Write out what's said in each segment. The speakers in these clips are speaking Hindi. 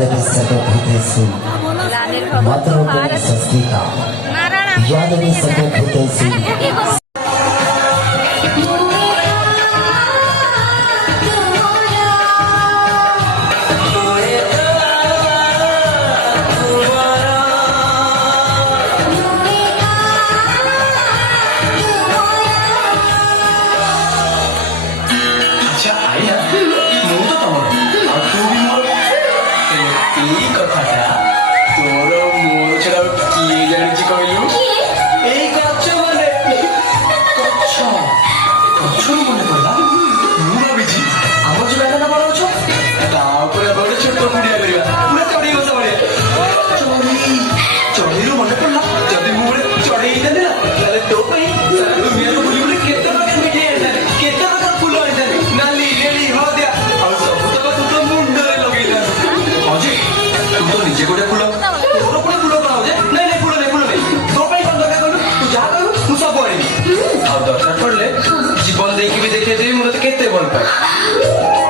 यादवी सर्वभूतेषु मातृरूपेण संस्कृता यादवी सर्वभूतेषु दरकार पड़े जीवन देखी भी देखे देवी मुझे केते भल पाए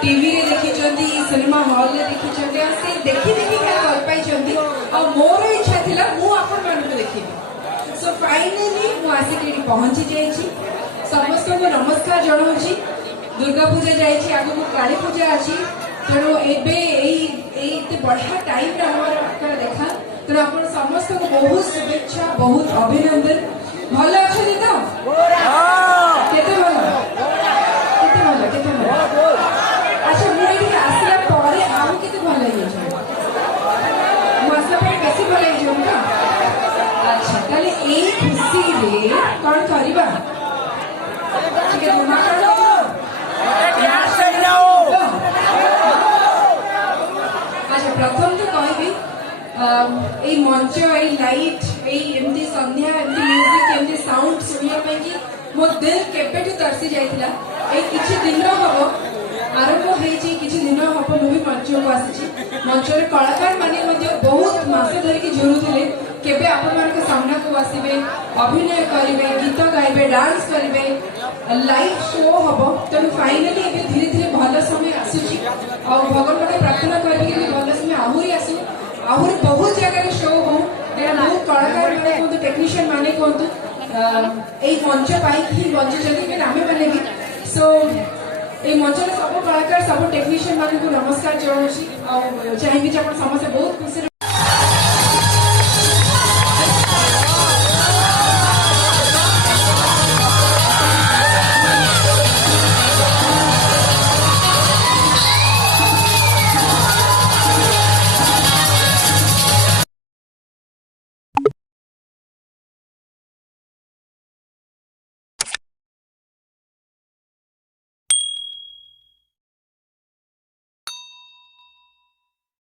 टीवी रे देखी सिनेमा हॉल रे देखी से देखी देखी भल पाई और मोर इच्छा थिला मु आपण मानक देखी सो फाइनली मु आसिक पहुंची जाइछि समस्त को नमस्कार जणाउछि दुर्गा पूजा जाइछि आगु को काली पूजा अछि तेणु एबे एते बढ़िया टाइम रे हमर देखा तेणु आपण समस्त को बहुत शुभेच्छा बहुत अभिनंदन भल अछि तो केते भल केते भल केते भल अच्छा मुझे आसला परे आउ केते भल लगे मसला पे बेसी भल लगे ना अच्छा ताले ए खुशी रे कोन करबा ठीक है ममा करो क्या से जाओ अच्छा प्रथम तो कहबी ए मंच ए लाइट ए एमती संध्या एमती म्यूजिक एमती साउंड सुनिया पे कि मो दिल केपेटू तरसी जाइतिला ए किछि दिन हबो आरंभ होइछि किछि दिन हबो मु भी मंच को आसी मंच रे कलाकार माने मध्ये बहुत मास धरि कि जुरुथिले केबे आपण मान के सामना को आसीबे अभिनय करिवे गीत गाइबे डांस करिवे लाइव शो हबो त फाइनली एबे धीरे धीरे भल समय आसुछि और भगवान के प्रार्थना करबे कि भल समय आहुरी आसु आहुरी बहुत जगह रे शो हो या बहुत कलाकार माने को टेक्नीशियन माने को ए मंच पाई कि मंच जदी के नामे माने भी सो ए मंच रे सब कलाकार सब टेक्नीशियन माने को नमस्कार जणाउछि और चाहिए कि आपण समस्त बहुत खुशी